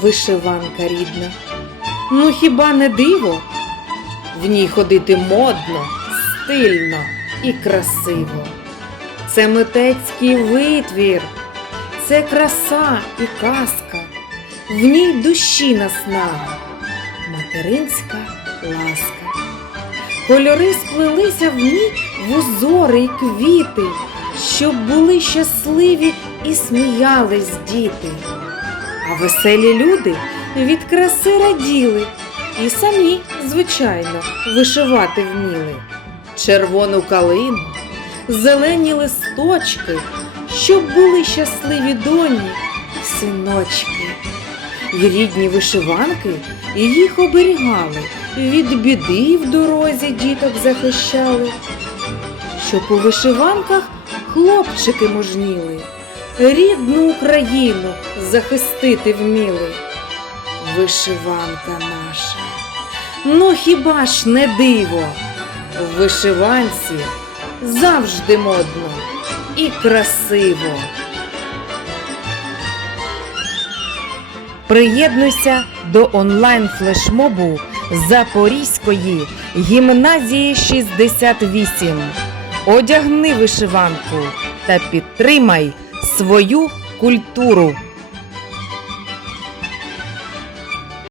Вишиванка рідна. Ну хіба не диво? В ній ходити модно, стильно і красиво. Це митецький витвір, це краса і казка, в ній душі наснага, материнська ласка. Кольори сплелися в ній в узори й квіти, щоб були щасливі і сміялись діти. А веселі люди від краси раділи і самі, звичайно, вишивати вміли. Червону калину, зелені листочки, щоб були щасливі доні синочки. І рідні вишиванки їх оберігали, від біди в дорозі діток захищали. Щоб у вишиванках хлопчики мужніли, рідну Україну захистити вміли. Вишиванка наша, ну хіба ж не диво? В вишиванці завжди модно і красиво. Приєднуйся до онлайн флешмобу Запорізької гімназії 68. Одягни вишиванку та підтримай свою культуру.